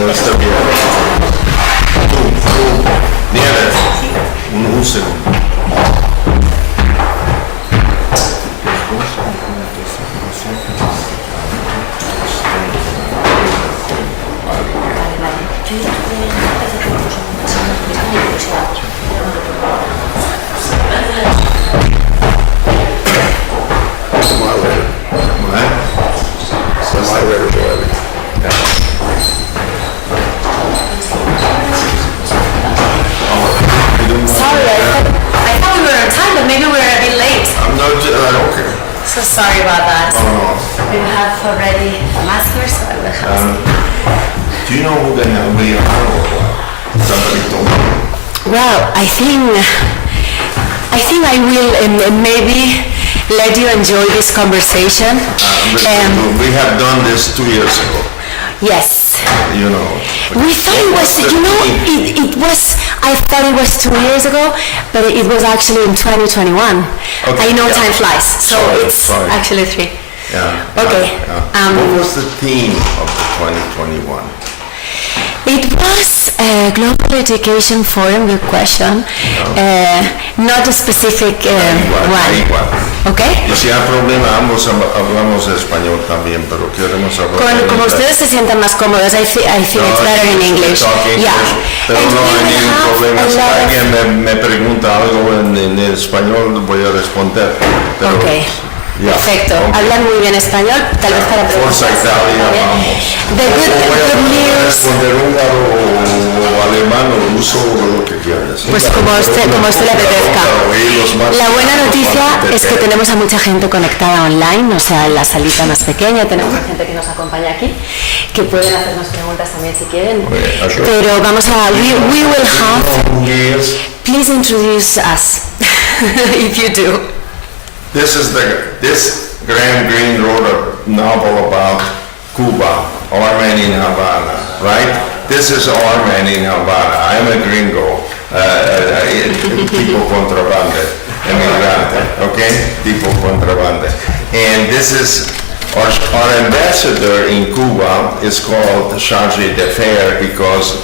no está bien. Tú, Nieves, un segundo. So sorry about that. We have already a mask here, so I will have do you know who the hell we are? Somebody told me. Well, I think I will maybe let you enjoy this conversation. We have done this 2 years ago. Yes. You know. We thought it was, it was, I thought it was 2 years ago, but it was actually in 2021. Okay, I know time flies, so it's actually 3. Yeah. Okay. What was the theme of the 2021? It was a Global Education Forum, good question, not a specific one. Okay? Y si hay problema, ambos hablamos español también, pero queremos hablar. Como ustedes se sientan más cómodos, I think it's better in English. Yeah. Pero no hay ningún problema. Si alguien me pregunta algo en español, voy a responder. Pero, okay. Yeah. Perfecto. Okay. Hablan muy bien español, tal vez para preguntar. Forza Italia, vamos. The good news. Responder húngaro o alemán o ruso o lo que quieras. Pues como usted le apetezca. La buena noticia es que tenemos a mucha gente conectada online, o sea, en la salita más pequeña, tenemos a gente que nos acompaña aquí, que pueden hacernos preguntas también si quieren. Pero vamos a, we will have, please introduce us, if you do. This Graham Greene wrote a novel about Cuba, Our Man in Havana, right? This is Our Man in Havana. I'm a gringo, tipo contrabande, emigrante, okay? Tipo contrabande. And this is, our ambassador in Cuba is called Chargé d'Affaires because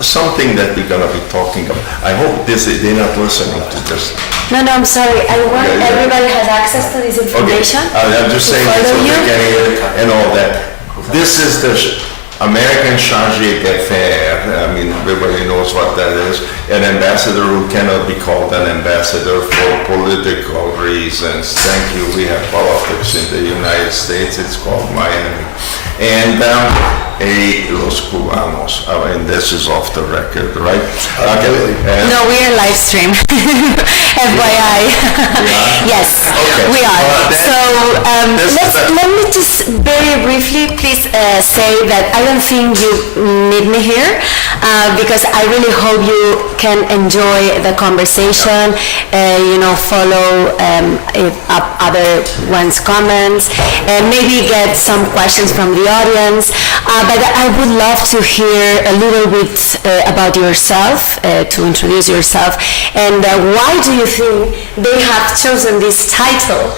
something that we're going to be talking about. I hope they're not listening to this. No, I'm sorry. I want everybody has access to this information. Okay. I'm just saying so they can hear it and all that. This is the American Chargé d'Affaires. I mean, everybody knows what that is. An ambassador who cannot be called an ambassador for political reasons. Thank you. We have politics in the United States. It's called Miami. And Los Cubanos. I mean, this is off the record, right? No, we are live stream. FYI. Yes, okay. We are. So let me just very briefly, please say that I don't think you need me here because I really hope you can enjoy the conversation. Follow other one's comments, and maybe get some questions from the audience. But I would love to hear a little bit about yourself, to introduce yourself, and why do you think they have chosen this title,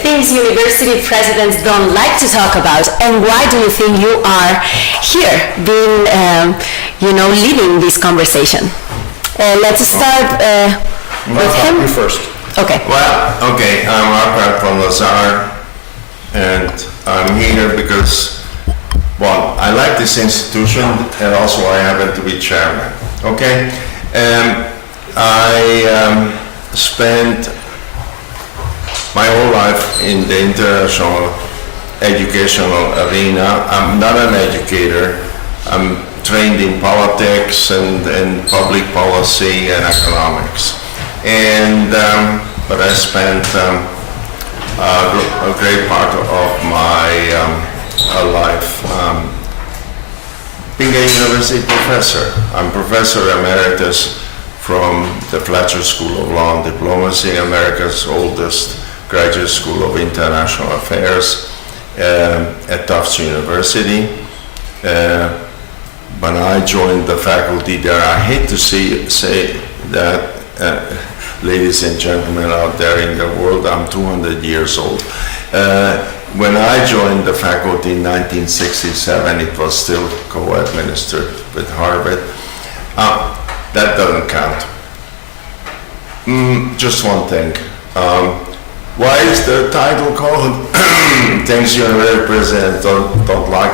Things University Presidents Don't Like to Talk About, and why do you think you are here, leading this conversation? Let's start with him. You first. Okay. Well, okay, I'm Arpad from Lazar, and I'm here because, well, I like this institution, and also I happen to be chairman, okay? I spent my whole life in the international educational arena. I'm not an educator. I'm trained in politics and public policy and economics. But I spent a great part of my life being a university professor. I'm Professor Emeritus from the Fletcher School of Law and Diplomacy, America's oldest graduate school of international affairs at Tufts University. When I joined the faculty there, I hate to say that, ladies and gentlemen out there in the world, I'm 200 years old. when I joined the faculty in 1967, it was still co-administered with Harvard. That doesn't count. Just one thing. Why is the title called things University President don't like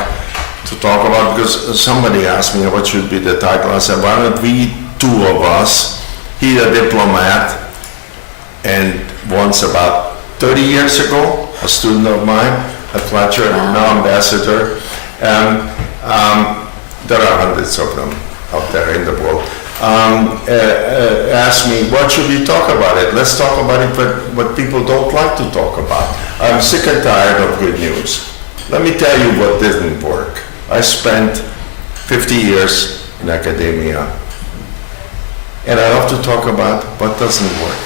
to talk about? Because somebody asked me what should be the title. I said, why don't we, two of us, he a diplomat, and once about 30 years ago, a student of mine at Fletcher, now ambassador, and there are hundreds of them out there in the world, asked me, what should we talk about it? Let's talk about it, but what people don't like to talk about. I'm sick and tired of good news. Let me tell you what didn't work. I spent 50 years in academia, and I love to talk about what doesn't work,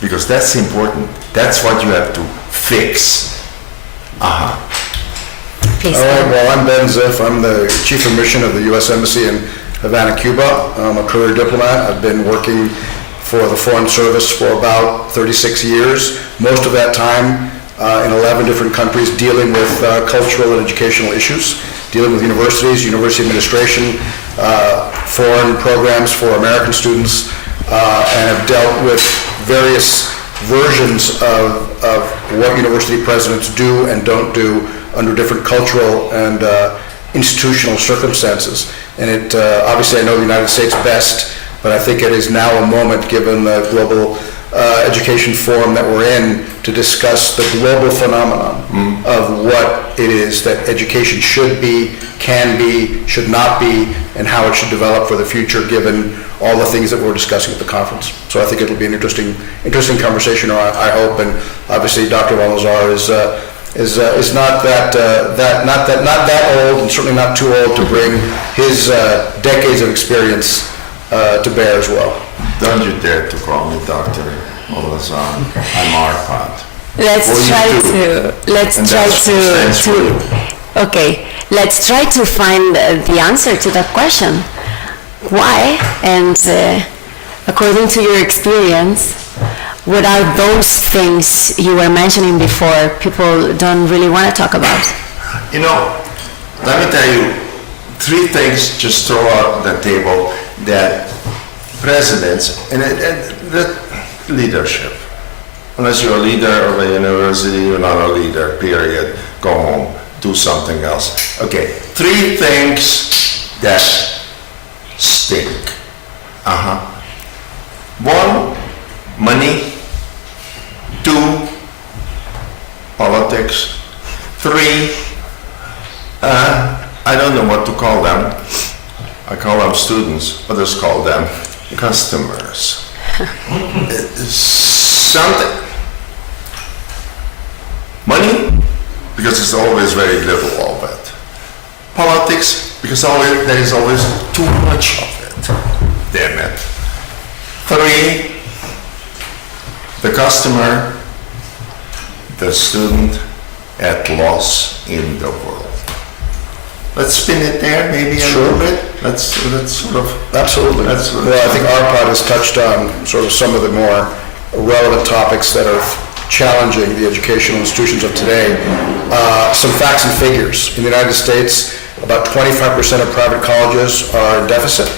because that's important. That's what you have to fix. Please. All right, well, I'm Ben Ziff. I'm the Chief of Mission of the U.S. Embassy in Havana, Cuba. I'm a career diplomat. I've been working for the Foreign Service for about 36 years, most of that time in 11 different countries, dealing with cultural and educational issues, dealing with universities, university administration, foreign programs for American students, and have dealt with various versions of what university presidents do and don't do under different cultural and institutional circumstances. And it obviously I know the United States best, but I think it is now a moment, given the global education forum that we're in, to discuss the global phenomenon of what it is that education should be, can be, should not be, and how it should develop for the future, given all the things that we're discussing at the conference. So I think it'll be an interesting conversation, I hope. And obviously, Dr. Walazar is not that old, and certainly not too old to bring his decades of experience to bear as well. Don't you dare to call me Dr. Walazar. I'm Arpad. Let's try to find the answer to that question. Why? And according to your experience, what are those things you were mentioning before people don't really want to talk about? You know, let me tell you 3 things just throw out the table that presidents and the leadership, unless you're a leader of a university, you're not a leader, period. Go home, do something else. Okay, 3 things that stink. 1, money. 2, politics. 3, I don't know what to call them. I call them students, others call them customers. Something. Money, because it's always very little of it. Politics, because there is always too much of it. Damn it. 3, the customer, the student at loss in the world. Let's spin it there maybe a little bit. Let's sort of... Absolutely. Well, I think Arpad has touched on sort of some of the more relevant topics that are challenging the educational institutions of today. Some facts and figures. In the United States, about 25% of private colleges are in deficit.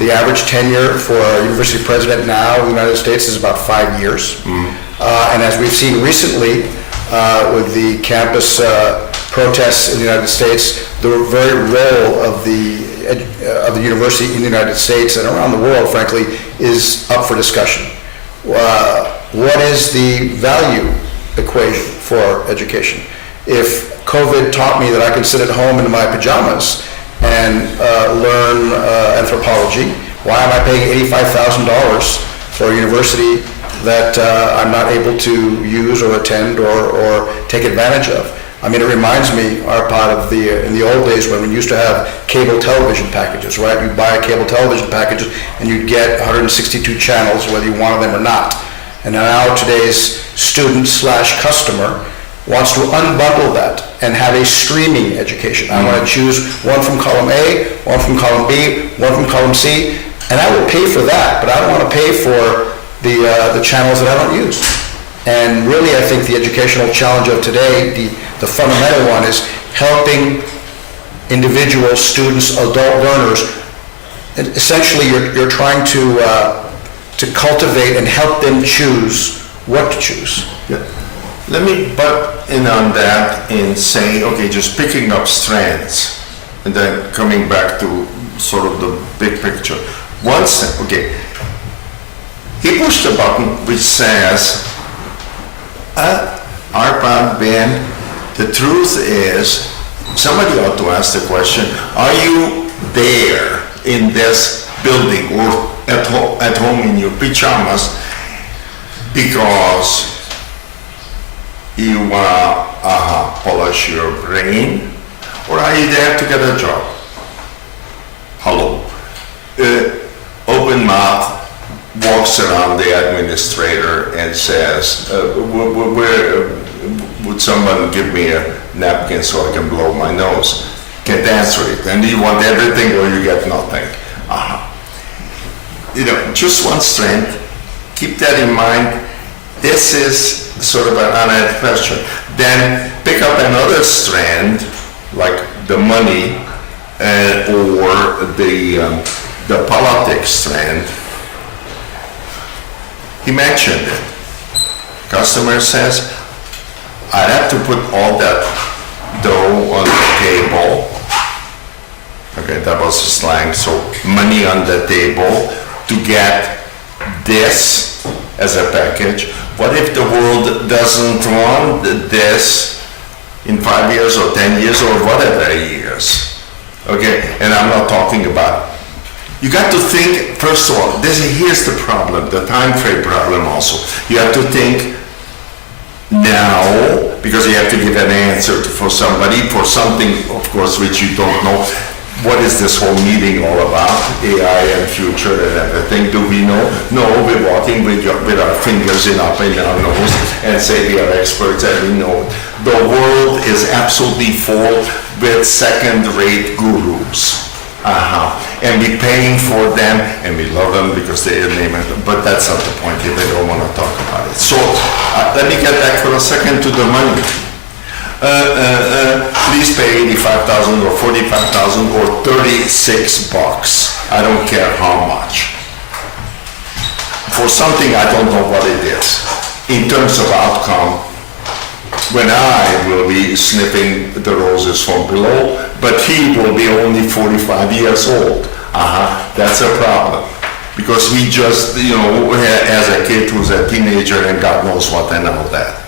The average tenure for a university president now in the United States is about 5 years. And as we've seen recently with the campus protests in the United States, the very role of the university in the United States and around the world, frankly, is up for discussion. What is the value equation for education? If COVID taught me that I can sit at home in my pajamas and learn anthropology, why am I paying $85,000 for a university that I'm not able to use or attend or take advantage of? I mean, it reminds me, Arpad, of in the old days when we used to have cable television packages, right? You'd buy a cable television package and you'd get 162 channels, whether you wanted them or not. And now today's student/customer wants to unbundle that and have a streaming education. I want to choose one from column A, one from column B, one from column C, and I will pay for that, but I don't want to pay for the channels that I don't use. And really, I think the educational challenge of today, the fundamental one, is helping individuals, students, adult learners. And essentially, you're trying to cultivate and help them choose what to choose. Yeah. Let me butt in on that and say, okay, just picking up strands and then coming back to sort of the big picture. Once, okay, he pushed a button which says, ARPA ban, the truth is, somebody ought to ask the question, are you there in this building or at home in your pajamas because you want to polish your brain, or are you there to get a job? Hello. Open mouth walks around the administrator and says, would someone give me a napkin so I can blow my nose? Can't answer it. And you want everything or you get nothing. You know, just one strand. Keep that in mind. This is sort of an unanswered question. Then pick up another strand, like the money or the politics strand. He mentioned it. Customer says, I'd have to put all that dough on the table. Okay, that was slang, so money on the table to get this as a package. What if the world doesn't want this in 5 years or 10 years or whatever years? Okay, and I'm not talking about, you got to think, first of all, here's the problem, the time frame problem also. You have to think now, because you have to give an answer for somebody, for something, of course, which you don't know. What is this whole meeting all about? AI and future and everything, do we know? No, we're walking with our fingers up in our nose and say we are experts and we know. The world is absolutely full with second-rate gurus. And we're paying for them and we love them because they name it, but that's not the point here, they don't want to talk about it. So let me get back for a second to the money. Please pay $85,000 or $45,000 or $36. I don't care how much. For something I don't know what it is. In terms of outcome, when I will be sniffing the roses from below, but he will be only 45 years old. That's a problem. Because he just, as a kid who's a teenager and God knows what and all that.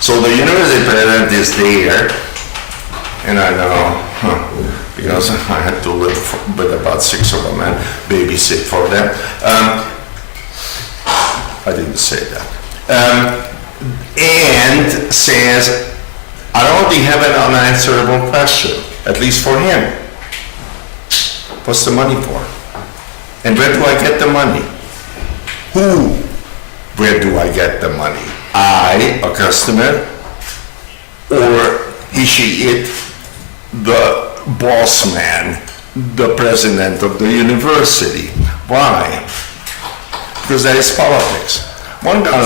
So the university parent is there, and I know, because I had to live with about 6 of them and babysit for them. I didn't say that. And says, I already have an unanswerable question, at least for him. What's the money for? And where do I get the money? Where do I get the money? I, a customer, or he, she, it, the boss man, the president of the university. Why? Because there is politics. One guy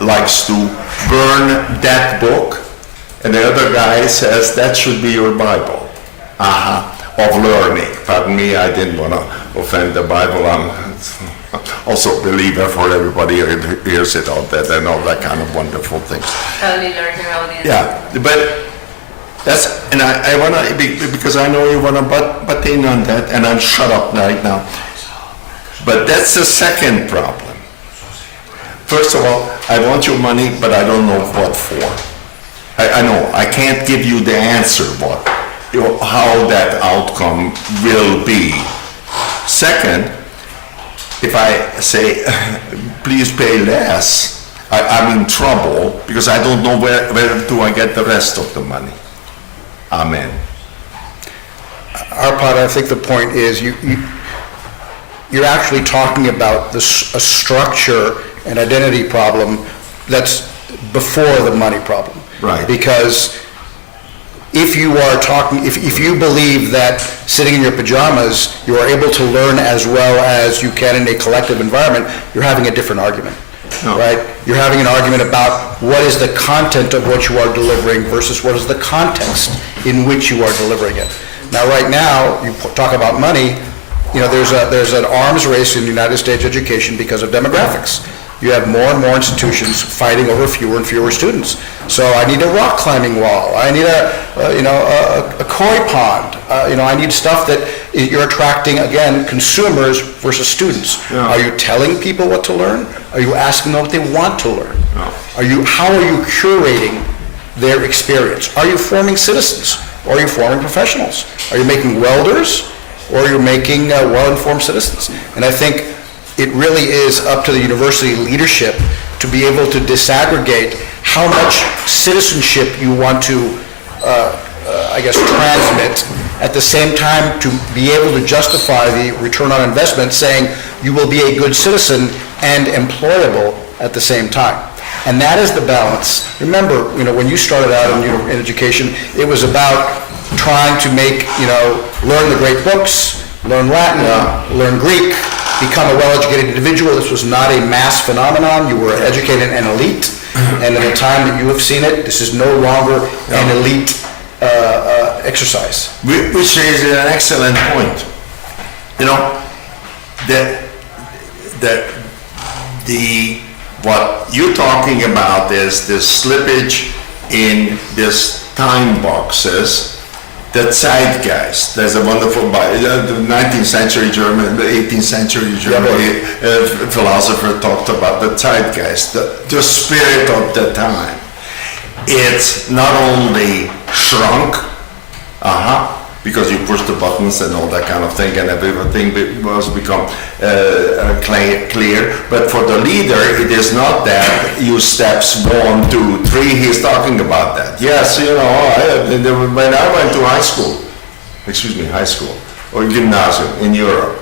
likes to burn that book, and the other guy says that should be your Bible. Of learning. Pardon me, I didn't want to offend the Bible. I'm also a believer for everybody who hears it out there and all that kind of wonderful things. Early learner audience. Yeah, but that's, and I want to, because I know you want to butt in on that, and I'll shut up right now. But that's the second problem. First of all, I want your money, but I don't know what for. I know, I can't give you the answer how that outcome will be. Second, if I say, please pay less, I'm in trouble because I don't know where do I get the rest of the money. Amen. Arpad, I think the point is you're actually talking about a structure and identity problem that's before the money problem. Right. Because if you are talking, if you believe that sitting in your pajamas, you are able to learn as well as you can in a collective environment, you're having a different argument. No. right? You're having an argument about what is the content of what you are delivering versus what is the context in which you are delivering it. Now, right now, you talk about money, there's an arms race in United States education because of demographics. You have more and more institutions fighting over fewer and fewer students. So I need a rock climbing wall. I need a koi pond. I need stuff that you're attracting, again, consumers versus students. Yeah. Are you telling people what to learn? Are you asking them what they want to learn? No. How are you curating their experience? Are you forming citizens? Or are you forming professionals? Are you making welders? Or are you making well-informed citizens? And I think it really is up to the university leadership to be able to disaggregate how much citizenship you want to, transmit, at the same time to be able to justify the return on investment, saying you will be a good citizen and employable at the same time. And that is the balance. Remember, when you started out in education, it was about trying to make, learn the great books, learn Latin, learn Greek, become a well-educated individual. This was not a mass phenomenon. You were educated and elite. And in the time that you have seen it, this is no longer an elite exercise. Which is an excellent point. What you're talking about is this slippage in this time boxes, the zeitgeist. There's a wonderful, the 19th century German, the 18th century German philosopher talked about the zeitgeist, the spirit of the time. It's not only shrunk, because you push the buttons and all that kind of thing, and everything was become clear. But for the leader, it is not that you steps 1, 2, 3. He's talking about that. Yes, when I went to high school or gymnasium in Europe,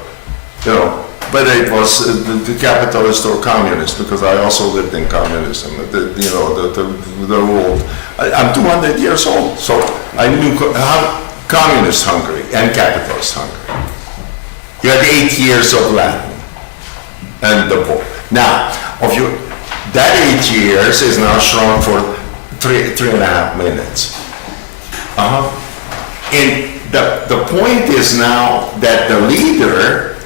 but it was the capitalist or communist, because I also lived in communism. The world. I'm 200 years old, so I knew how communist Hungary and capitalist Hungary. You had 8 years of Latin and the book. Now, that 8 years is now shrunk for 3.5 minutes. And the point is now that the leader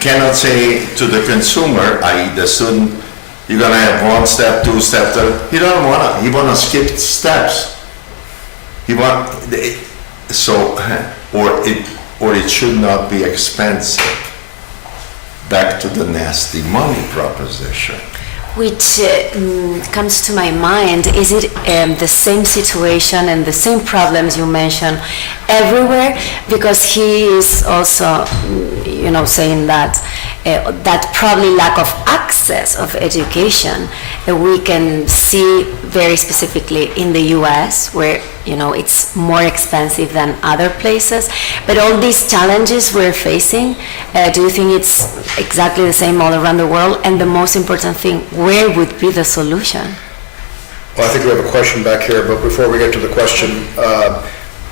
cannot say to the consumer, i.e. the student, you're gonna have 1 step, 2 steps. He don't wanna. He wanna skip steps. Or it should not be expensive. Back to the nasty money proposition. Which comes to my mind, is it the same situation and the same problems you mentioned everywhere? Because he is also, saying that that probably lack of access of education we can see very specifically in the US, where it's more expensive than other places. But all these challenges we're facing, do you think it's exactly the same all around the world? And the most important thing, where would be the solution? Well, I think we have a question back here, but before we get to the question,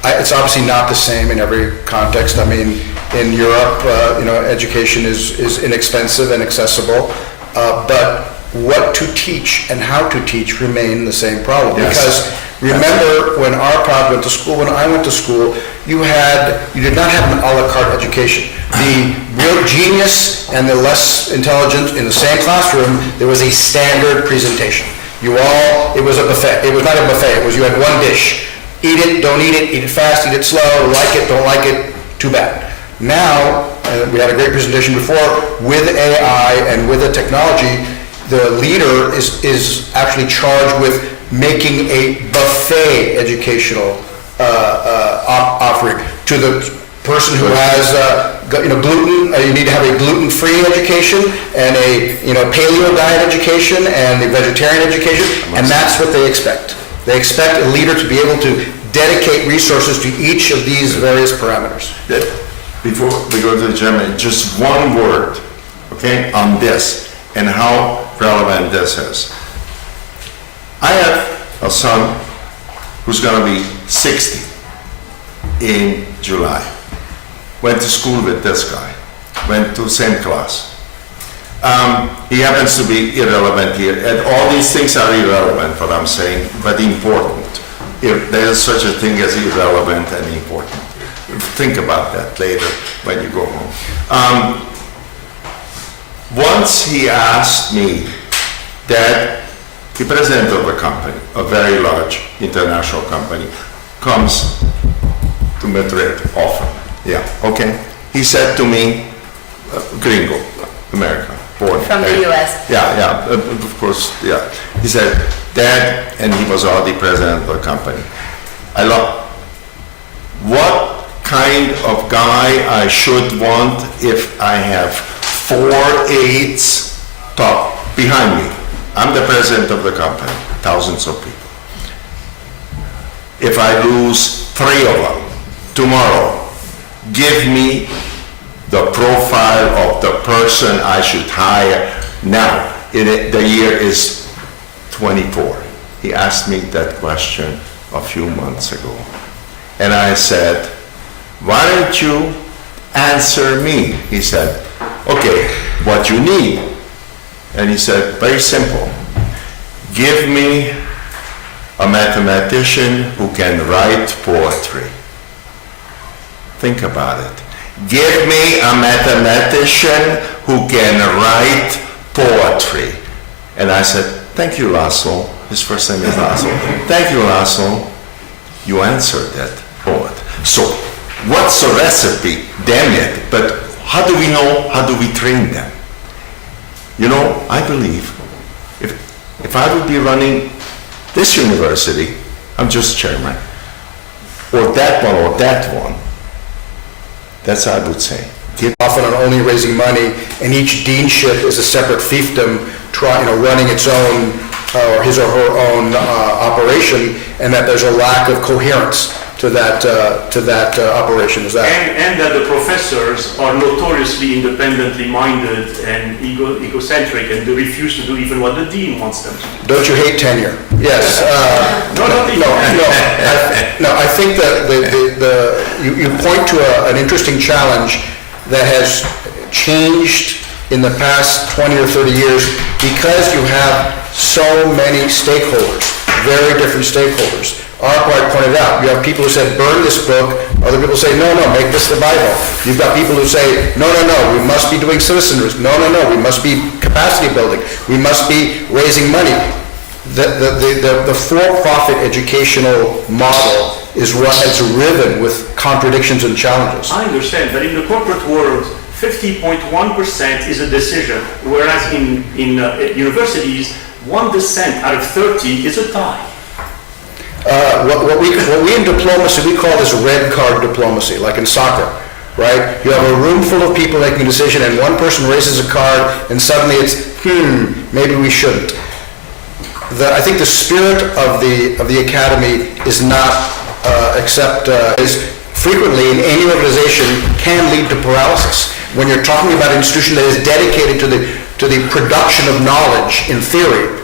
it's obviously not the same in every context. I mean, in Europe, education is inexpensive and accessible, but what to teach and how to teach remain the same problem. Yes. Because remember, when Arpad went to school, when I went to school, you did not have an a la carte education. The real genius and the less intelligent in the same classroom, there was a standard presentation. It was a buffet. It was not a buffet, it was you had one dish. Eat it, don't eat it fast, eat it slow, like it, don't like it, too bad. Now, we had a great presentation before, with AI and with the technology, the leader is actually charged with making a buffet educational offering to the person who has gluten. You need to have a gluten-free education and a paleo diet education and a vegetarian education, and that's what they expect. They expect a leader to be able to dedicate resources to each of these various parameters. Before we go to Germany, just one word, okay, on this and how relevant this is. I have a son who's going to be 60 in July. Went to school with this guy, went to same class. He happens to be irrelevant here, and all these things are irrelevant, what I'm saying, but important. If there's such a thing as irrelevant and important. Think about that later when you go home. Once he asked me that the president of a company, a very large international company, comes to Madrid often. Yeah, okay. He said to me, gringo, American, born. From the US. Yeah, of course, yeah. He said, Dad, and he was already president of the company. What kind of guy I should want if I have 4 aides top behind me? I'm the president of the company, thousands of people. If I lose 3 of them tomorrow, give me the profile of the person I should hire now. The year is 24. He asked me that question a few months ago. And I said, why don't you answer me? He said, okay, what you need? And he said, very simple. Give me a mathematician who can write poetry. Think about it. Give me a mathematician who can write poetry. And I said, thank you, Laszlo. His first name is Laszlo. Thank you, Laszlo. You answered that poet. So, what's the recipe? Damn it. But how do we know? How do we train them? You know, I believe if I would be running this university, I'm just chairman, or that one, that's what I would say. Often on only raising money, and each deanship is a separate fiefdom, running its own, or his or her own operation, and that there's a lack of coherence to that operation. Is that? And that the professors are notoriously independently minded and egocentric, and they refuse to do even what the dean wants them to do. Don't you hate tenure? Yes. I think that you point to an interesting challenge that has changed in the past 20 or 30 years because you have so many stakeholders, very different stakeholders. Our part pointed out, you have people who said, burn this book. Other people say, no, make this the Bible. You've got people who say, no, we must be doing citizenry. No, we must be capacity building. We must be raising money. The for-profit educational model is riven with contradictions and challenges. I understand, but in the corporate world, 50.1% is a decision, whereas in universities, 1% out of 30 is a tie. What we in diplomacy, we call this red card diplomacy, like in soccer, right? You have a room full of people making a decision, and one person raises a card, and suddenly it's, maybe we shouldn't. I think the spirit of the academy is not is frequently in any organization can lead to paralysis. When you're talking about an institution that is dedicated to the production of knowledge in theory,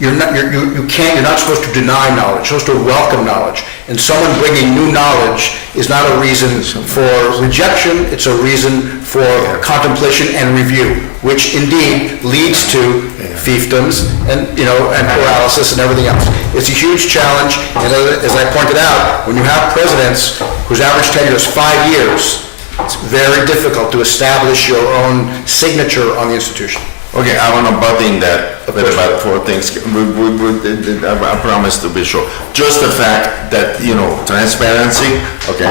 you're not supposed to deny knowledge. You're supposed to welcome knowledge. And someone bringing new knowledge is not a reason for rejection. It's a reason for contemplation and review, which indeed leads to fiefdoms and paralysis and everything else. It's a huge challenge. And as I pointed out, when you have presidents whose average tenure is 5 years, it's very difficult to establish your own signature on the institution. Okay, I want to butt in that with about 4 things. I promise to be sure. Just the fact that, transparency, okay,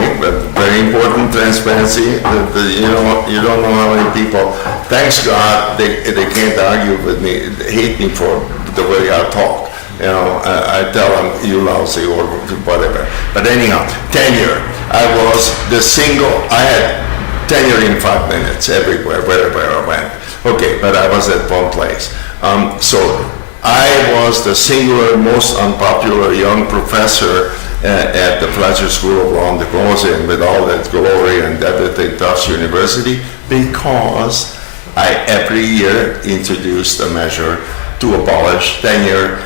very important transparency. You don't know how many people, thanks God, they can't argue with me, hate me for the way I talk. I tell them, you lousy or whatever. But anyhow, tenure. I had tenure in 5 minutes everywhere, wherever I went. Okay, but I was at one place. So I was the singular most unpopular young professor at the Fletcher School of Law and Diplomacy, with all that glory and everything, Tufts University, because I every year introduced a measure to abolish tenure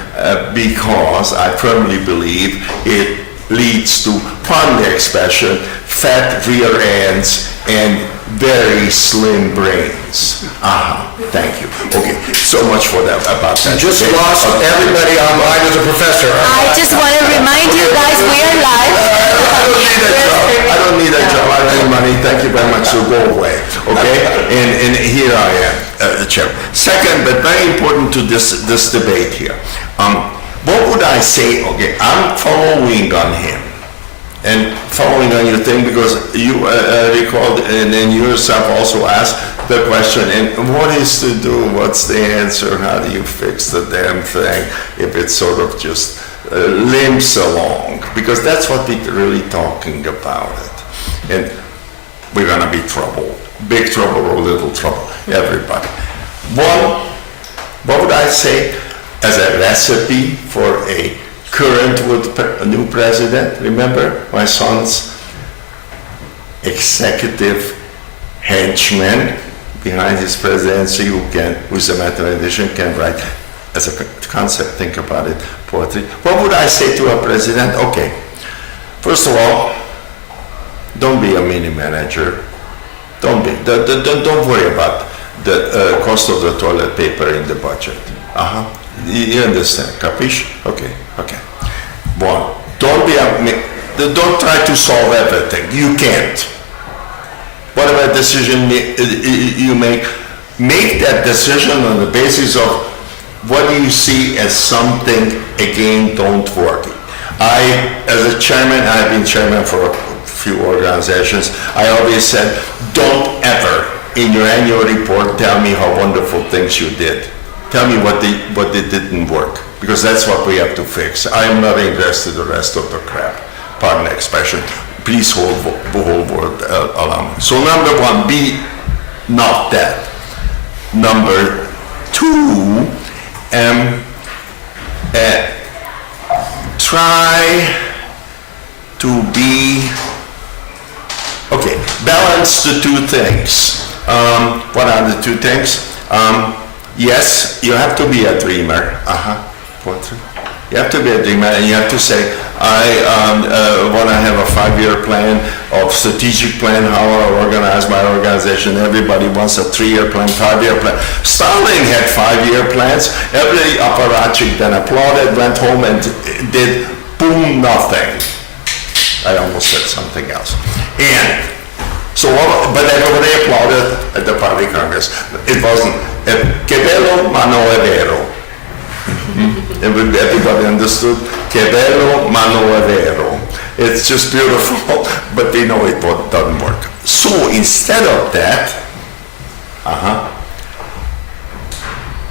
because I firmly believe it leads to, pardon the expression, fat rear ends and very slim brains. Thank you. Okay, so much for that, about that. Just lost everybody online as a professor. I just want to remind you guys, we are live. I don't need a job, I don't need money, thank you very much, so go away, okay? And here I am, the chair. Second, but very important to this debate here. What would I say, okay, I'm following on him, and following on your thing, because you recalled, and then you yourself also asked the question, and what is to do, what's the answer, how do you fix the damn thing if it sort of just limps along? Because that's what we're really talking about it. And we're gonna be trouble, big trouble or little trouble, everybody. One, what would I say as a recipe for a current with a new president? Remember my son's executive henchman behind his presidency who's a mathematician, can write as a concept, think about it, poetry. What would I say to a president? Okay, first of all, don't be a mini manager. Don't worry about the cost of the toilet paper in the budget. You understand, capiche? Okay. One, don't try to solve everything. You can't. Whatever decision you make that decision on the basis of what you see as something, again, don't work. As a chairman, I've been chairman for a few organizations, I always said, don't ever in your annual report tell me how wonderful things you did. Tell me what they didn't work, because that's what we have to fix. I am not interested in the rest of the crap. Pardon the expression. Please hold word allow me. So number one, be not that. Number two, try to be, okay, balance the two things. What are the two things? Yes, you have to be a dreamer. You have to be a dreamer, and you have to say, I want to have a 5-year plan, or strategic plan, how I organize my organization. Everybody wants a 3-year plan, 5-year plan. Stalin had 5-year plans. Every apparatchik then applauded, went home and did boom, nothing. I almost said something else. And so, but everybody applauded at the party congress. It wasn't, che bello ma no è vero. Everybody understood, che bello ma no è vero. It's just beautiful, but they know it doesn't work. So instead of that,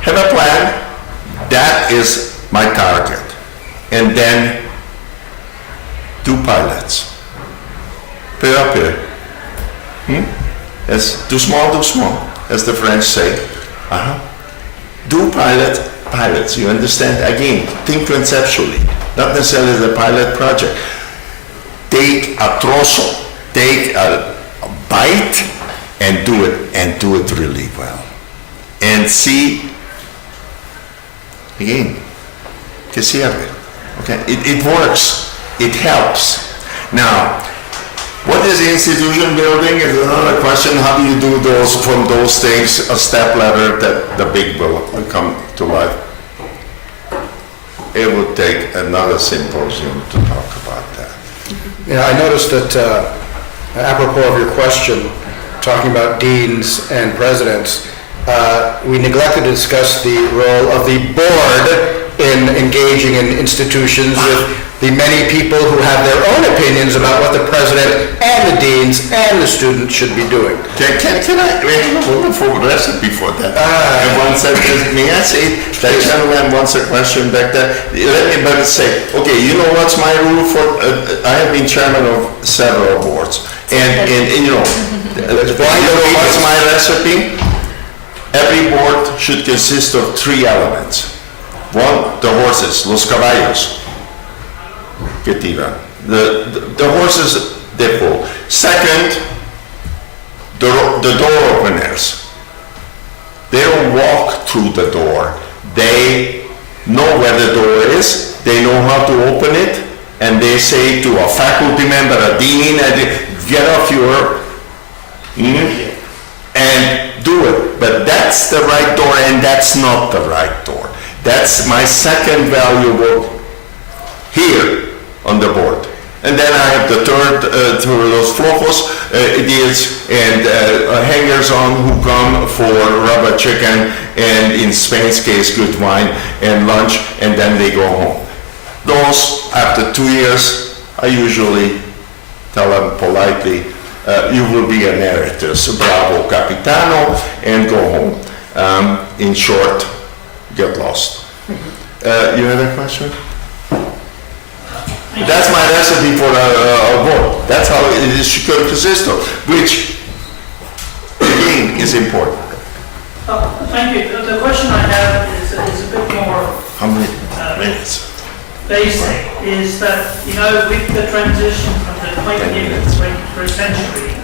have a plan. That is my target. And then do pilots. Peu à peu. Yes, do small, as the French say. Do pilots, you understand? Again, think conceptually, not necessarily the pilot project. Take a trozo, take a bite, and do it really well. And see, again, que sirve. Okay, it works, it helps. Now, what is the institution building is another question. How do you do those, from those things, a step ladder that the big will come to life? It would take another symposium to talk about that. Yeah, I noticed that, apropos of your question, talking about deans and presidents, we neglected to discuss the role of the board in engaging in institutions with the many people who have their own opinions about what the president and the deans and the students should be doing. Can I have a wonderful recipe for that? May I say, that gentleman wants a question back there. Let me better say, okay, you know what's my rule for, I have been chairman of several boards, and you know, what's my recipe? Every board should consist of 3 elements. One, the horses, los caballos, que tiran. The horses, they pull. Second, the door openers. They don't walk through the door. They know where the door is, they know how to open it, and they say to a faculty member, a dean, get off your, and do it. But that's the right door, and that's not the right door. That's my second valuable here on the board. And then I have the third, through those flojos, idiots and hangers-on who come for rubber chicken and, in Spain's case, good wine and lunch, and then they go home. Those, after 2 years, I usually tell them politely, you will be emeritus, bravo capitano, and go home. In short, get lost. You had a question? That's my recipe for a board. That's how it should consist of, which, again, is important. Thank you. The question I have is a bit more How many minutes? basic, is that, with the transition from the 20th to 21st century,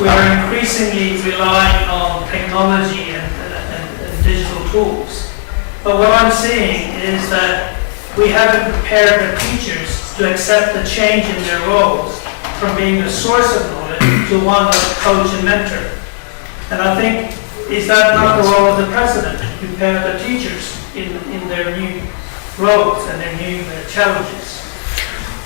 we are increasingly relying on technology and digital tools. But what I'm seeing is that we haven't prepared the teachers to accept the change in their roles from being the source of knowledge to one of coach and mentor. And I think, is that not the role of the president, to prepare the teachers in their new roles and their new challenges?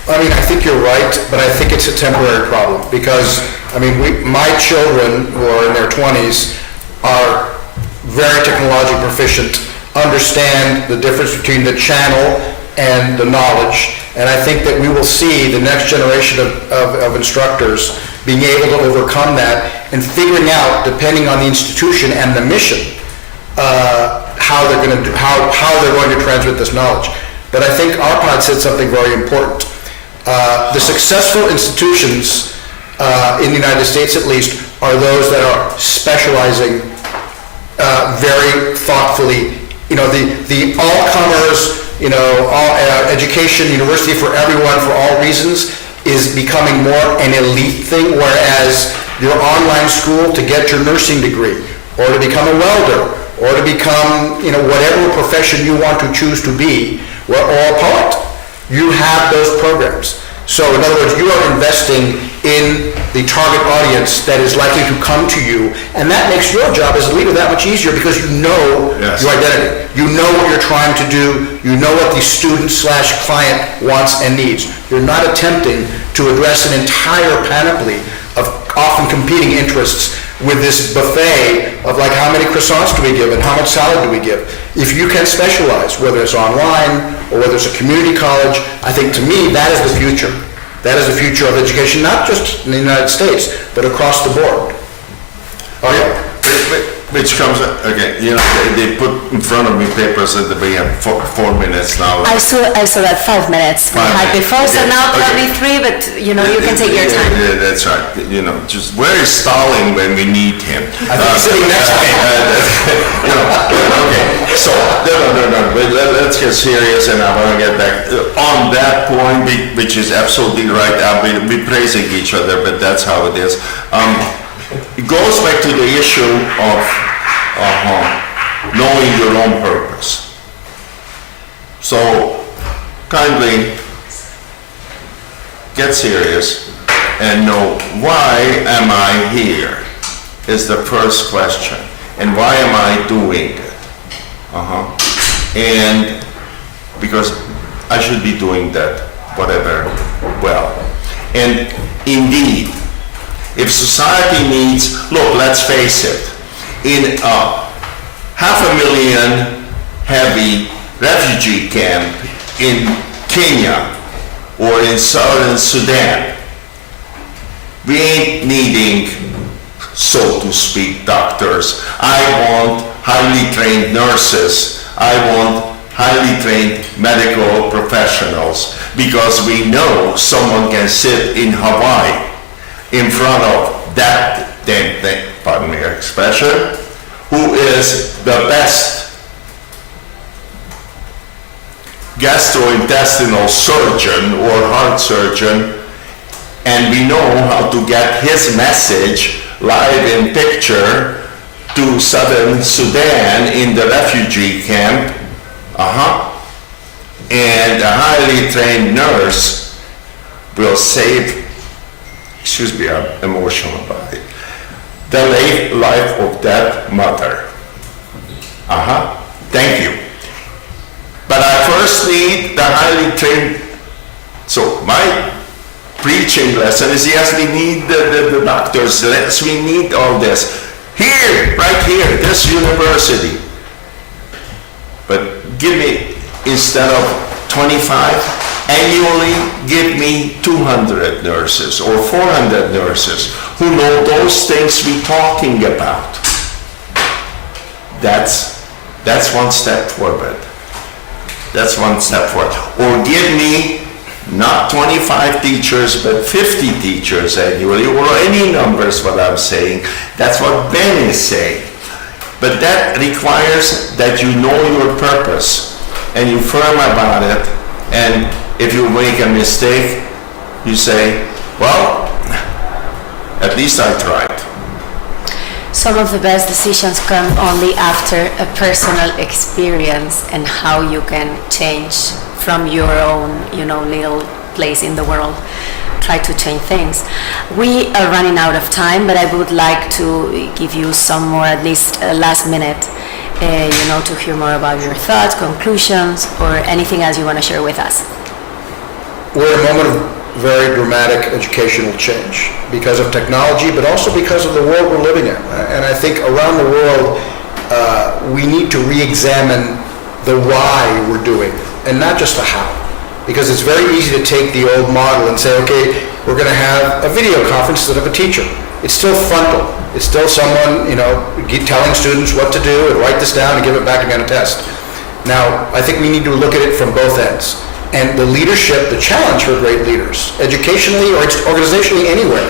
I mean, I think you're right, but I think it's a temporary problem because, my children who are in their 20s are very technologically proficient, understand the difference between the channel and the knowledge, and I think that we will see the next generation of instructors being able to overcome that and figuring out, depending on the institution and the mission, how they're going to transmit this knowledge. But I think Arpad said something very important. The successful institutions in the United States, at least, are those that are specializing very thoughtfully. The all-comers, all education, university for everyone, for all reasons, is becoming more an elite thing, whereas your online school to get your nursing degree, or to become a welder, or to become, whatever profession you want to choose to be, or a poet, you have those programs. So in other words, you are investing in the target audience that is likely to come to you, and that makes your job as a leader that much easier because you know your identity. You know what you're trying to do. You know what the student/client wants and needs. You're not attempting to address an entire panoply of often competing interests with this buffet of how many croissants do we give and how much salad do we give. If you can specialize, whether it's online or whether it's a community college, I think to me that is the future. That is the future of education, not just in the United States, but across the board. Oh yeah. Which comes, again, they put in front of me papers that we have 4 minutes now. I saw that 5 minutes we had before, so now probably 3, but you can take your time. Yeah, that's right. Just where is Stalin when we need him? I think he's sitting next to me. Okay, so, no, but let's get serious, and I want to get back on that point, which is absolutely right. We're praising each other, but that's how it is. It goes back to the issue of knowing your own purpose. So kindly get serious and know, why am I here is the first question. And why am I doing it? And because I should be doing that, whatever, well. And indeed, if society needs, look, let's face it, in a 500,000 heavy refugee camp in Kenya or in southern Sudan, we ain't needing, so to speak, doctors. I want highly trained nurses. I want highly trained medical professionals, because we know someone can sit in Hawaii in front of that damn thing, pardon my expression, who is the best gastrointestinal surgeon or heart surgeon, and we know how to get his message live in picture to southern Sudan in the refugee camp, and a highly trained nurse will save, excuse me, I'm emotional about it, the life of that mother. Thank you. But I first need the highly trained, so my preaching lesson is, yes, we need the doctors, yes, we need all this. Here, right here, this university. But give me, instead of 25, annually give me 200 nurses or 400 nurses who know those things we're talking about. That's one step forward. That's one step forward. Or give me not 25 teachers, but 50 teachers annually, or any numbers, what I'm saying. That's what Ben is saying. But that requires that you know your purpose, and you're firm about it, and if you make a mistake, you say, well, at least I tried. Some of the best decisions come only after a personal experience and how you can change from your own, little place in the world. Try to change things. We are running out of time, but I would like to give you some more, at least last minute, to hear more about your thoughts, conclusions, or anything else you want to share with us. We're in a moment of very dramatic educational change because of technology, but also because of the world we're living in. And I think around the world, we need to re-examine the why we're doing, and not just the how. Because it's very easy to take the old model and say, okay, we're going to have a video conference instead of a teacher. It's still frontal. It's still someone, telling students what to do and write this down and give it back again on a test. Now, I think we need to look at it from both ends. And the leadership, the challenge for great leaders, educationally or organizationally anywhere,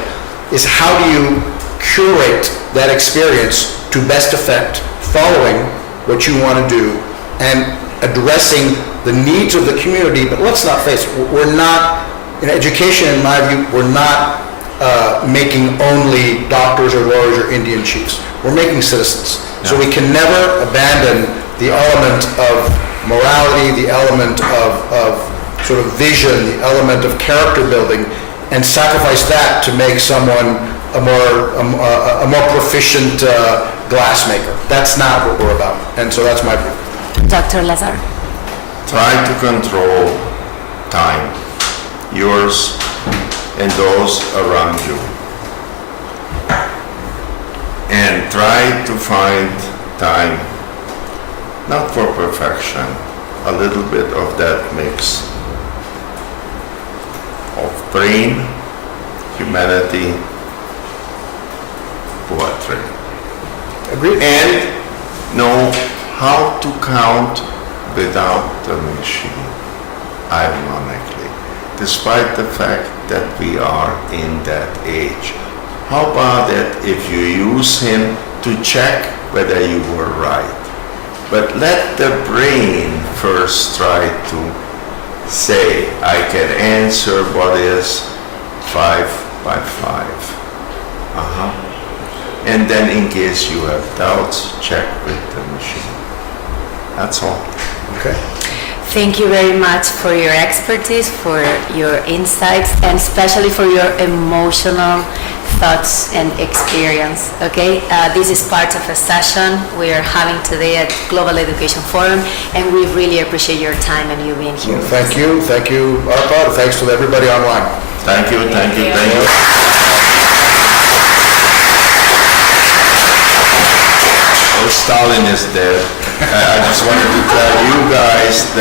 is how do you curate that experience to best effect following what you want to do and addressing the needs of the community. But let's not face it, we're not, in education, in my view, we're not making only doctors or lawyers or Indian chiefs. We're making citizens. So we can never abandon the element of morality, the element of sort of vision, the element of character building, and sacrifice that to make someone a more proficient glassmaker. That's not what we're about. And so that's my view. Dr. Lazar. Try to control time, yours and those around you. And try to find time, not for perfection, a little bit of that mix of brain, humanity, poetry. Agreed. And know how to count without the machine, ironically, despite the fact that we are in that age. How about it if you use him to check whether you were right? But let the brain first try to say, I can answer what is 5 by 5. And then in case you have doubts, check with the machine. That's all. Okay. Thank you very much for your expertise, for your insights, and especially for your emotional thoughts and experience. Okay, this is part of a session we are having today at Global Education Forum, and we really appreciate your time and you being here. Well, thank you, Arpad. Thanks to everybody online. Thank you. Stalin is dead. I just wanted to tell you guys that